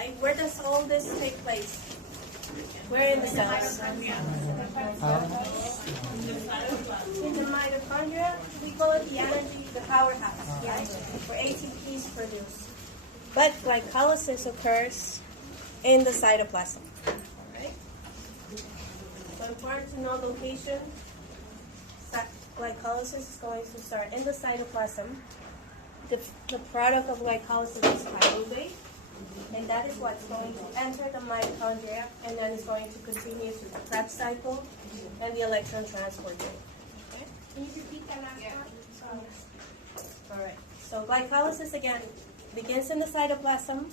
right? Where does all this take place? Where in the cells? In the mitochondria, we call it the energy, the powerhouse, right? Where ATP is produced. But glycolysis occurs in the cytoplasm. Alright? So important to know location. Glycolysis is going to start in the cytoplasm. The product of glycolysis is pyruvate, and that is what's going to enter the mitochondria, and then it's going to continue through the Krebs cycle and the electron transport chain. Okay? Can you repeat that last part? All right. So glycolysis again begins in the cytoplasm.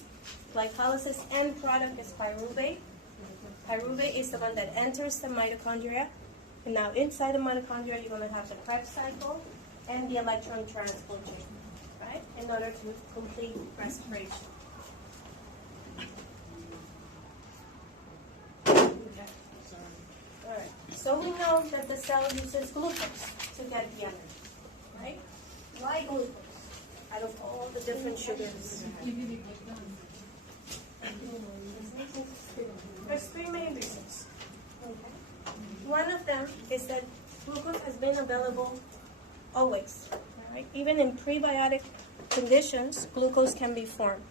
Glycolysis end product is pyruvate. Pyruvate is the one that enters the mitochondria. And now inside the mitochondria, you're going to have the Krebs cycle and the electron transport chain, right? In order to complete respiration. Okay. All right. So we know that the cell uses glucose to get the energy, right? Why glucose? Out of all the different sugars. There's three main reasons. Okay. One of them is that glucose has been available always. Right? Even in prebiotic conditions, glucose can be formed.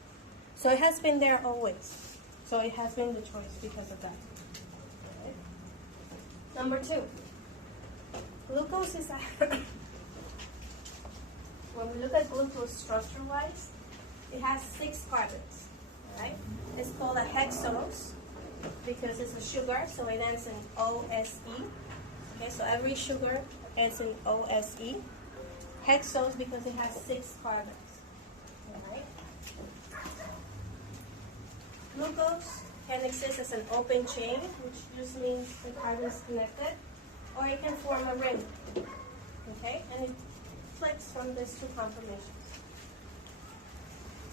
So it has been there always. So it has been the choice because of that. Okay. Number two, glucose is when we look at glucose structure-wise, it has 6 carbons. Right? It's called a hexose because it's a sugar, so it ends in OSE. Okay, so every sugar ends in OSE. Hexose because it has 6 carbons. All right. Glucose can exist as an open chain, which just means the carbons connected, or it can form a ring. Okay, and it flips from these 2 conformations.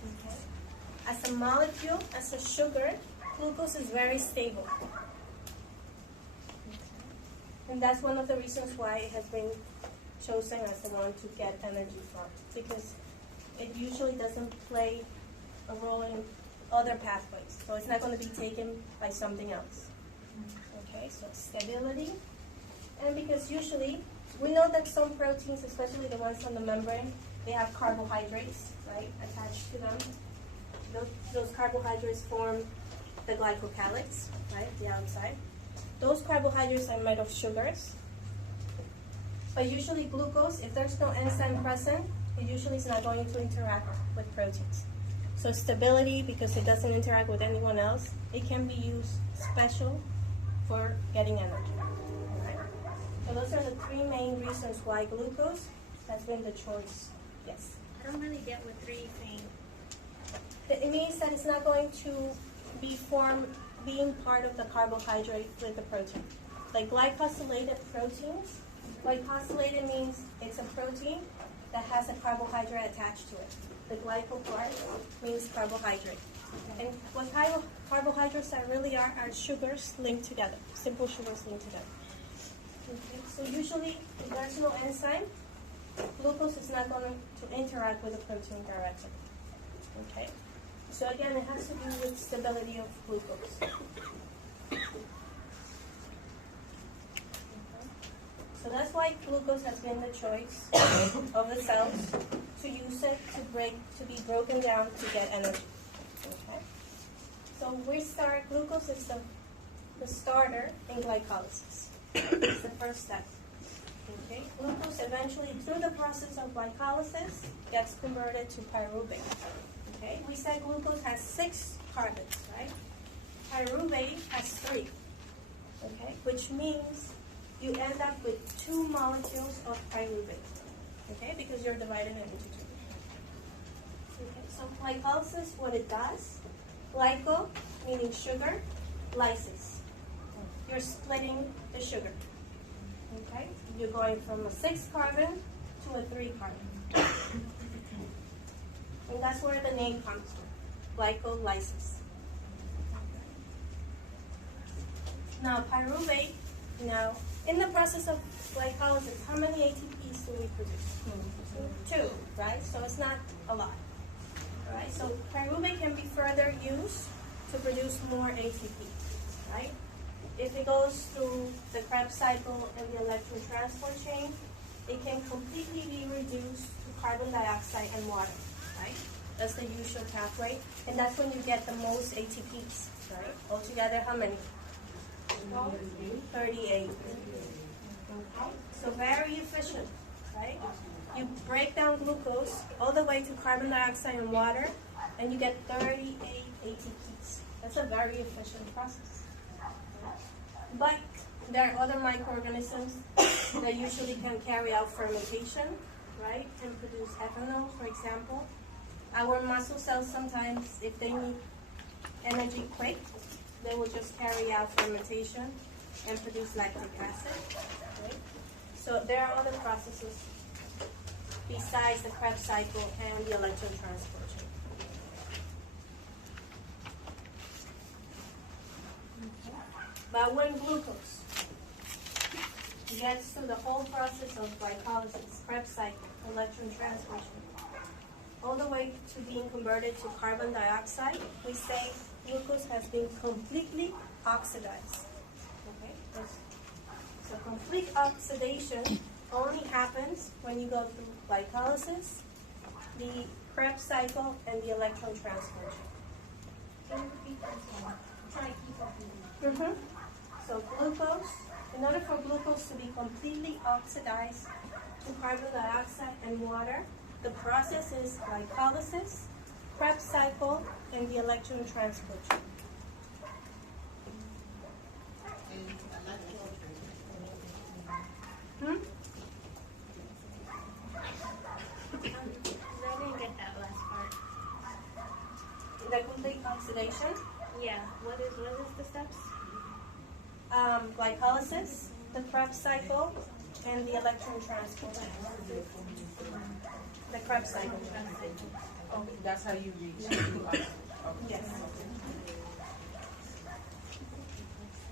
Okay. As a molecule, as a sugar, glucose is very stable. Okay. And that's one of the reasons why it has been chosen as the one to get energy from, because it usually doesn't play a role in other pathways. So it's not going to be taken by something else. Okay, so stability. And because usually, we know that some proteins, especially the ones on the membrane, they have carbohydrates, right, attached to them. Those carbohydrates form the glycocalyx, right, the outside. Those carbohydrates are made of sugars. But usually glucose, if there's no enzyme present, it usually is not going to interact with proteins. So stability, because it doesn't interact with anyone else, it can be used special for getting energy. Right? So those are the 3 main reasons why glucose has been the choice. Yes? I don't really get what 3 things. It means that it's not going to be formed, being part of the carbohydrate with the protein. Like glycosylated proteins, glycosylated means it's a protein that has a carbohydrate attached to it. The glyco part means carbohydrate. And what carbohydrates really are sugars linked together, simple sugars linked together. Okay. So usually, if there's no enzyme, glucose is not going to interact with the protein directly. Okay. So again, it has to do with stability of glucose. Okay. So that's why glucose has been the choice of the cells to use it to be broken down to get energy. Okay. So glucose is the starter in glycolysis. It's the first step. Okay. Glucose eventually, through the process of glycolysis, gets converted to pyruvate. Okay. We said glucose has 6 carbons, right? Pyruvate has 3. Okay. Which means you end up with 2 molecules of pyruvate. Okay, because you're divided into 2. Okay, so glycolysis, what it does, glyco, meaning sugar, lysis. You're splitting the sugar. Okay, you're going from a 6 carbon to a 3 carbon. And that's where the name comes from, glycolysis. Now, pyruvate, in the process of glycolysis, how many ATPs do we produce? 2, right? So it's not a lot. All right? So pyruvate can be further used to produce more ATP, right? If it goes through the Krebs cycle and the electron transport chain, it can completely be reduced to carbon dioxide and water, right? That's the usual pathway, and that's when you get the most ATPs, right? Altogether, how many? 38. Okay. So very efficient, right? You break down glucose all the way to carbon dioxide and water, and you get 38 ATPs. That's a very efficient process. But there are other microorganisms that usually can carry out fermentation, right, and produce ethanol, for example. Our muscle cells sometimes, if they need energy quick, they will just carry out fermentation and produce lactic acid. Right? So there are other processes besides the Krebs cycle and the electron transport chain. Okay. But when glucose gets through the whole process of glycolysis, Krebs cycle, electron transport chain, all the way to being converted to carbon dioxide, we say glucose has been completely oxidized. Okay? So complete oxidation only happens when you go through glycolysis, the Krebs cycle, and the electron transport chain. Can you repeat that one? Try to keep up with me. So glucose, in order for glucose to be completely oxidized to carbon dioxide and water, the process is glycolysis, Krebs cycle, and the electron transport chain. I didn't get that last part. The complete oxidation, Yeah. What is the steps? glycolysis, the Krebs cycle, and the electron transport chain. The Krebs cycle. Okay, that's how you reach. Yes.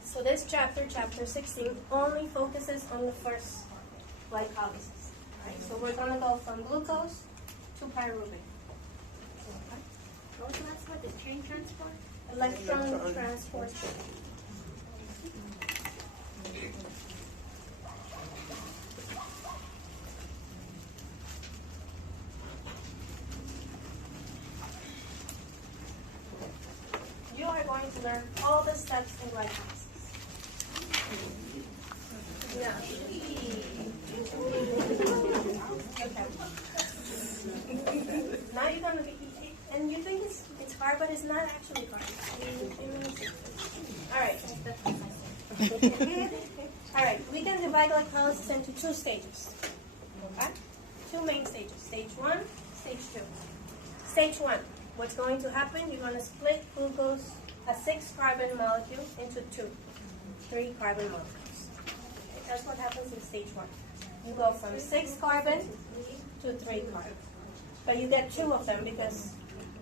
So this chapter, chapter 16, only focuses on the first glycolysis. Right? So we're going to go from glucose to pyruvate. What was the last part? The train transport? Electron transport chain. You are going to learn all the steps in glycolysis. Yeah. Okay. Now you're going to be, and you think it's hard, but it's not actually hard. All right. All right. We can divide glycolysis into two stages. Okay? Two main stages. Stage 1, stage 2. Stage 1. What's going to happen? You're going to split glucose, a 6-carbon molecule, into 3 carbon molecules. Okay, that's what happens in stage 1. You go from 6 carbon to 3 carbon. But you get 2 of them because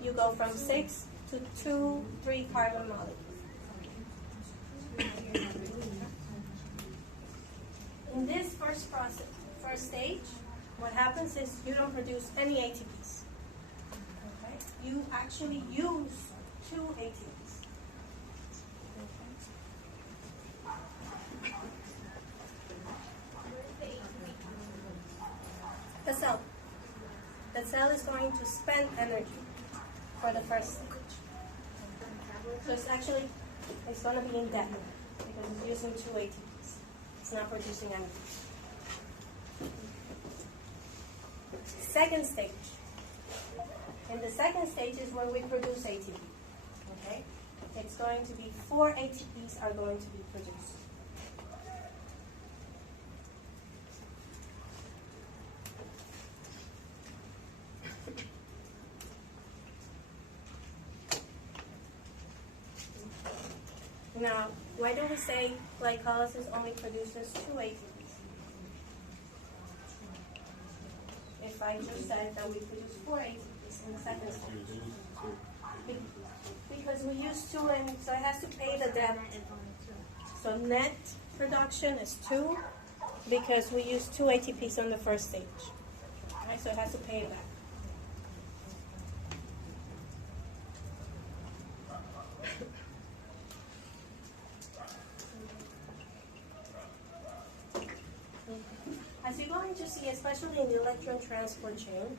you go from 6 to 2 3 carbon molecules. In this first process, first stage, what happens is you don't produce any ATPs. Okay? You actually use 2 ATPs. The cell. The cell is going to spend energy for the first stage. So it's going to be indefinite because it's using 2 ATPs. It's not producing anything. Second stage. In the second stage is where we produce ATP. Okay? It's going to be 4 ATPs are going to be produced. Now, why do we say glycolysis only produces 2 ATPs? If I just said that we produce 4 ATPs in the second stage. Because we use 2 and so it has to pay the debt. So net production is 2 because we use 2 ATPs on the first stage. Right, so it has to pay it back. actually in the electron transport chain,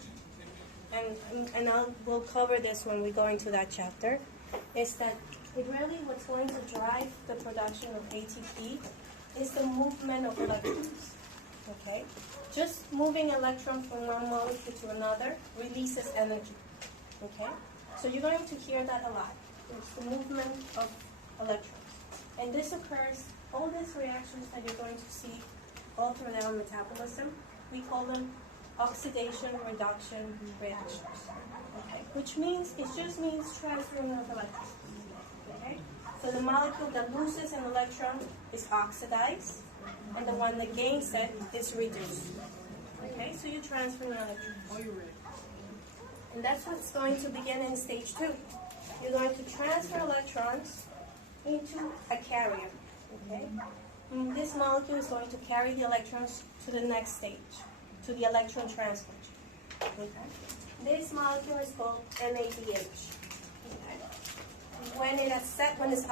and we'll cover this when we go into that chapter, is that it really what's going to drive the production of ATP is the movement of electrons. Okay? Just moving electron from one molecule to another releases energy. Okay? So you're going to hear that a lot. It's the movement of electrons. And this occurs, all these reactions that you're going to see all throughout metabolism, we call them oxidation reduction reactions. Okay? Which means, it just means transferring of electrons. Okay? So the molecule that loses an electron is oxidized, and the one that gains it is reduced. Okay? So you transfer an electron. And that's what's going to begin in stage 2. You're going to transfer electrons into a carrier. Okay? And this molecule is going to carry the electrons to the next stage, to the electron transport. Okay? This molecule is called NADH. Okay? When it's